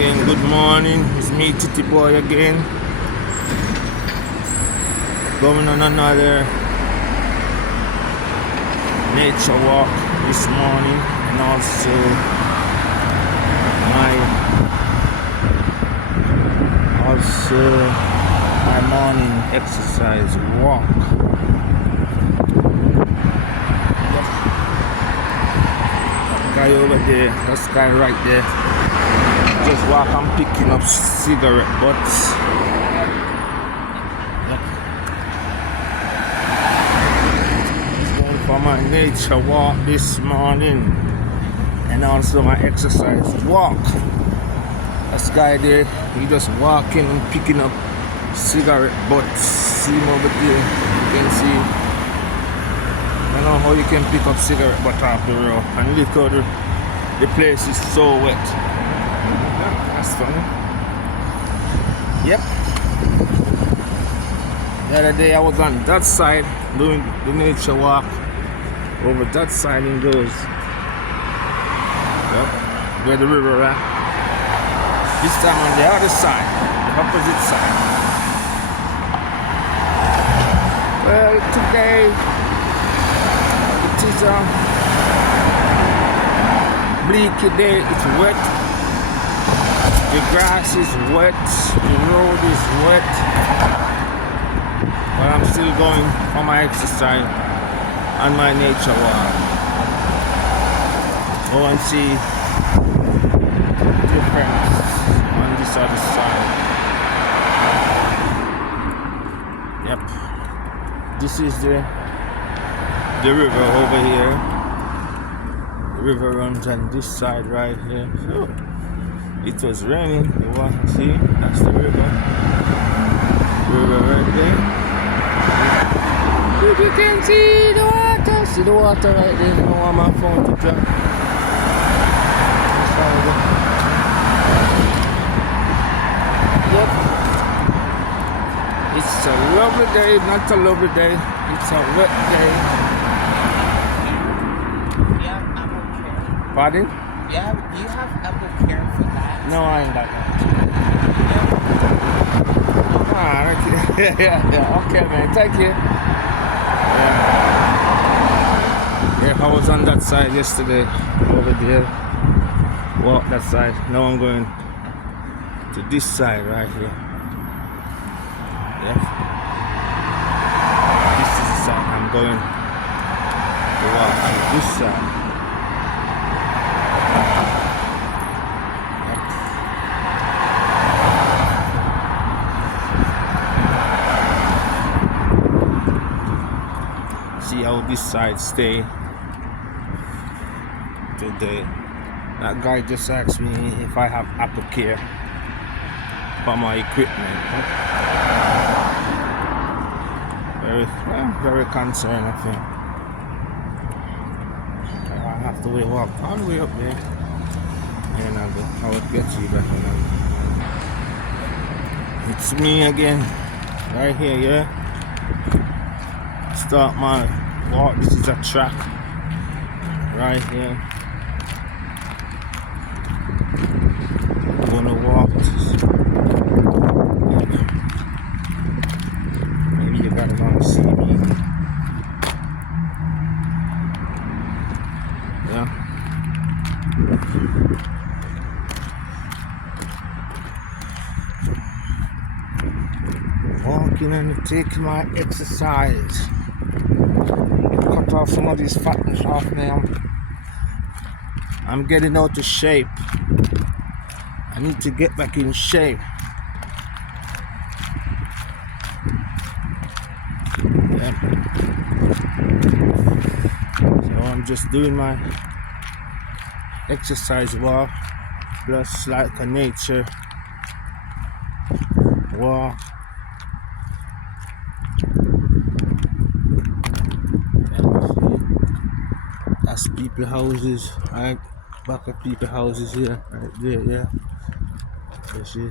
again, good morning. It's me, Titty Boy again. Going on another nature walk this morning, and also my morning exercise walk. That guy over there, that guy right there, just walk and picking up cigarette butts. For my nature walk this morning, and also my exercise walk. This guy there, he just walking and picking up cigarette butts. See him over there, you can see. I don't know how you can pick up cigarette butt off the road, and look how the place is so wet. That's funny. Yep. The other day I was on that side doing the nature walk. Over that side in those. Yep. Where the river at. This time on the other side. The opposite side. Well, today it is a bleak day. It's wet. The grass is wet. The road is wet. But I'm still going for my exercise on my nature walk. Go and see difference on this other side. Yep. This is the river over here. The river runs on this side right here. So it was raining. You want to see? That's the river. River right there. If you can see the water, right there. I don't want my phone to drop. Yep. It's a lovely day, not a lovely day. It's a wet day. Yeah, Apple Care. Pardon? Yeah, do you have Apple Care for that? No, I ain't got that. Yeah. Okay, man. Thank you. Yeah, I was on that side yesterday, over there. Walk that side. Now I'm going to this side right here. Yeah. This is the side I'm going to walk on this side. See how this side stay today. That guy just asked me if I have Apple Care for my equipment. Very concerned, I think. I have to walk all the way up there, and I will get you back. It's me again, right here, yeah. Start my walk. This is a track right here. I'm gonna walk. Maybe you gotta go and see me. Yeah. Walking and taking my exercise. Cut off some of these fatness off now. I'm getting out of shape. I need to get back in shape. Yeah. So I'm just doing my exercise walk, plus like a nature walk. That's people houses, right? Back of people houses here, right there, yeah. You see.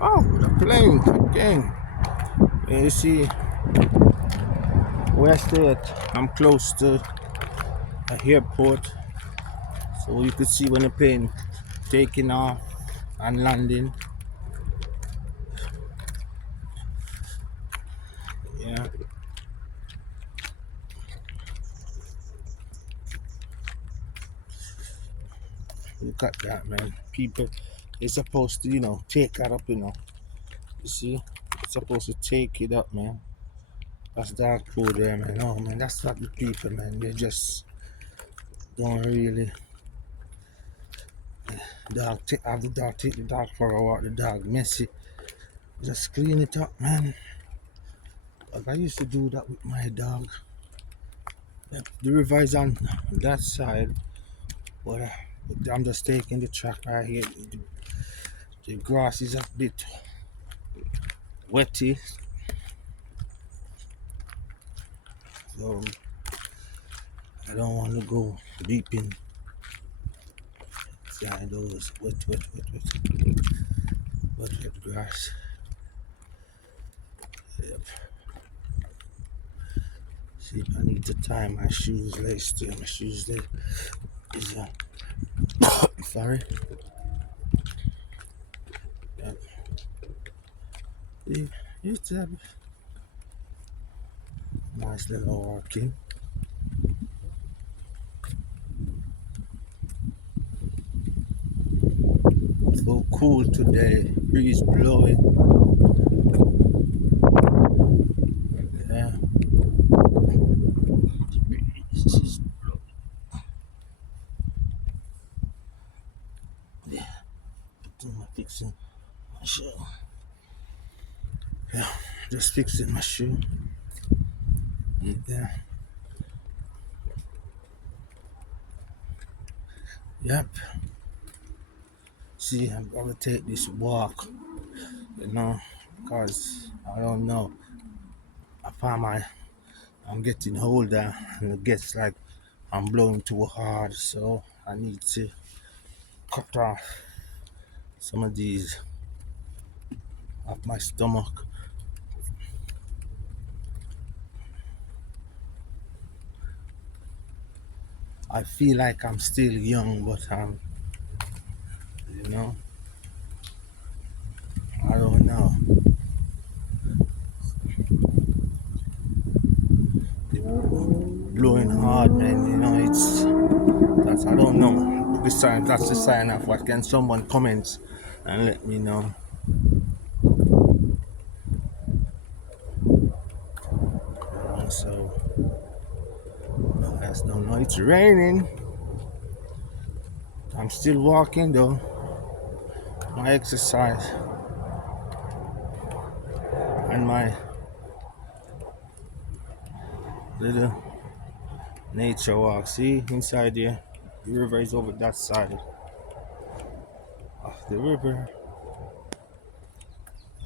Oh, the plane again. And you see Where I stay at, I'm close to a airport, so you could see when the plane taking off and landing. Yeah, look at that, man. People, they're supposed to, take that up, You see, it's supposed to take it up, man. That's dark pool there, man. Oh, man, that's not the people, man. They just don't really. Have the dog take the dog for a walk. The dog messy. Just clean it up, man. Like I used to do that with my dog. Yep, the river is on that side, but I'm just taking the track right here. The grass is a bit wetty, so I don't want to go deep inside those wet grass. Yep. See, I need to tie my shoes laced. My shoes there is sorry. Yep. See, it's a nice little walking. So cool today. Breeze blowing. Yeah. Breeze is yeah. Doing my fixing my shoe. Yeah. Just fixing my shoe. Yeah. Yep. See, I'm gonna take this walk, because I don't know. I find I'm getting older and it gets like I'm blowing too hard, so I need to cut off some of these off my stomach. I feel like I'm still young, but you know, I don't know. Blowing hard, man. It's that's I don't know. The sign that's the sign of what can someone comment and let me know. So I just don't know. It's raining. I'm still walking though. My exercise and my little nature walk. See inside here, the river is over that side of the river.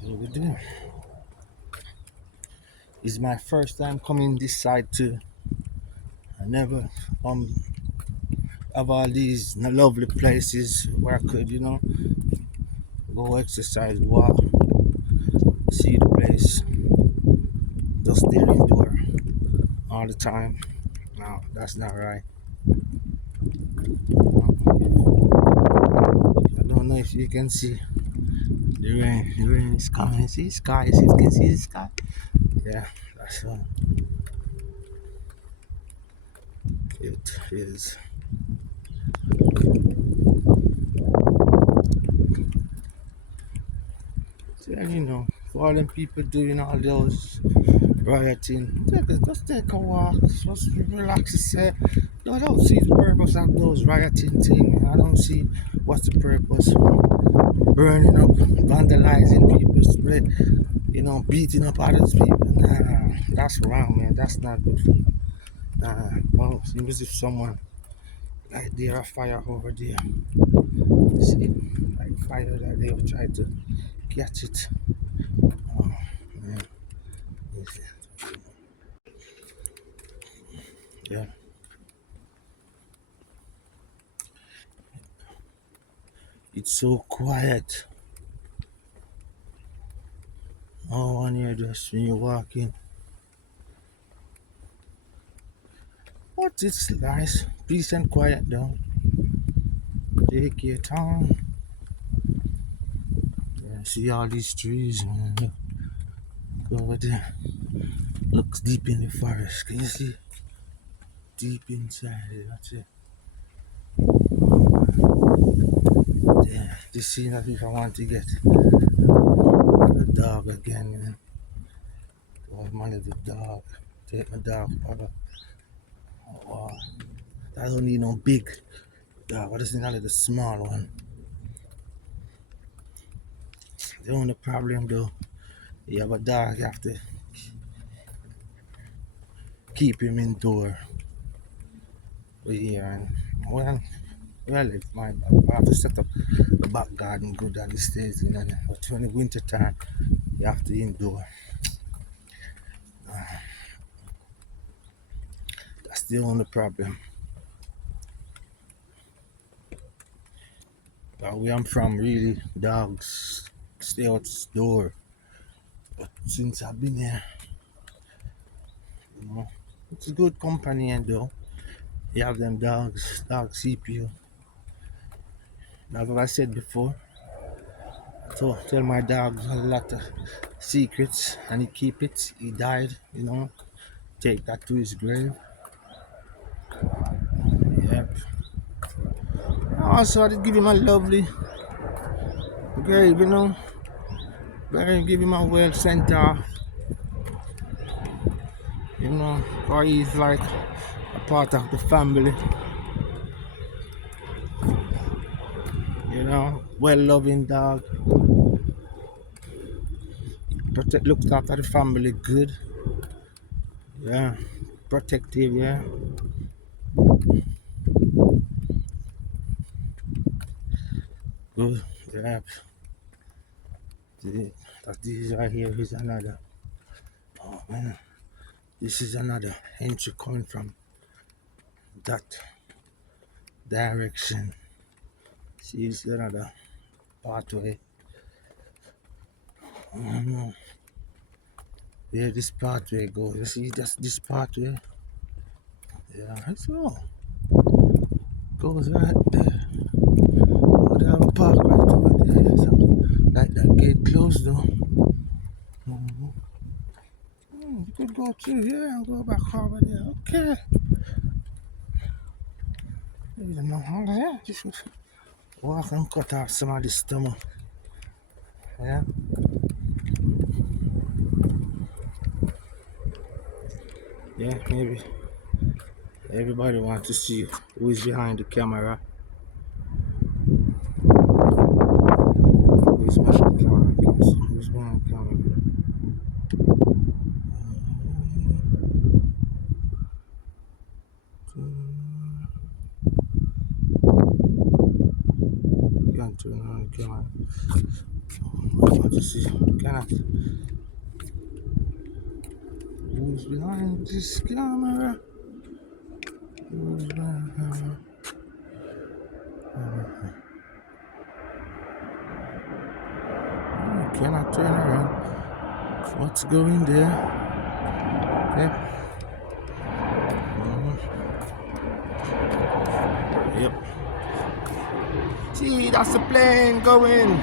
Over there. It's my first time coming this side too. I never have all these lovely places where I could, go exercise, walk, see the place, just there indoor all the time. No, that's not right. I don't know if you can see the rain. The rain is coming. See the sky. See if you can see the sky. Yeah, that's what it is. So, for all them people doing all those rioting, just take a walk, just relax yourself. I don't see the purpose of those rioting things. I don't see what's the purpose. Burning up, vandalizing people's place, beating up others people. Nah, that's wrong, man. That's not good. Nah, well, seems as if someone like there a fire over there. See, like fire that they will try to catch it. Oh, man. Yeah, it's so quiet. No one here just when you're walking. But it's nice, peace and quiet though. Take your time. Yeah, see all these trees, man. Look over there. Looks deep in the forest. Can you see? Deep inside. That's it. Yeah, just seeing if I want to get the dog again, man. Oh, my little dog. Take my dog. Oh, wow. I don't need no big dog. I just need a little small one. The only problem though, you have a dog, you have to keep him indoor. But yeah, and I have to set up the back garden good at this stage, you know. But when the winter time, you have to indoor. That's the only problem. Where I'm from, really, dogs stay outdoor. But since I've been here, you know, it's a good companion though. You have them dogs keep you. That's what I said before. So tell my dog a lot of secrets and he keep it. He died, you know. Take that to his grave. Yep. Also, I did give him a lovely grave, you know. Better give him a well sent off, you know, or he's like a part of the family, you know. Well loving dog. Protect, looks after the family good. Yeah. Protective, yeah. Good. Yeah. This right here is another. Oh man. This is another entry coming from that direction. See, it's another pathway. Where this pathway goes. You see, that's this pathway. Yeah, that's all. Goes right there. Oh, they have a park right over there. There's something like that gate closed though. You could go through here and go back over there. Okay. You don't know how there. Just walk and cut off some of this stomach. Yeah. Yeah, maybe everybody wants to see who is behind the camera. Who's behind the camera? Who's behind the camera? You can't turn on the camera. I want to see. Cannot. Who's behind this camera? Who's behind the camera? I cannot turn around. What's going there? Yep. Yep. See, that's the plane going.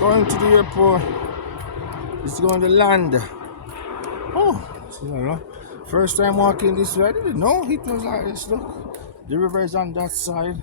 Going to the airport. It's going to land. Oh, see, I don't know. First time walking this way, I didn't know it was like this. Look, the river is on that side.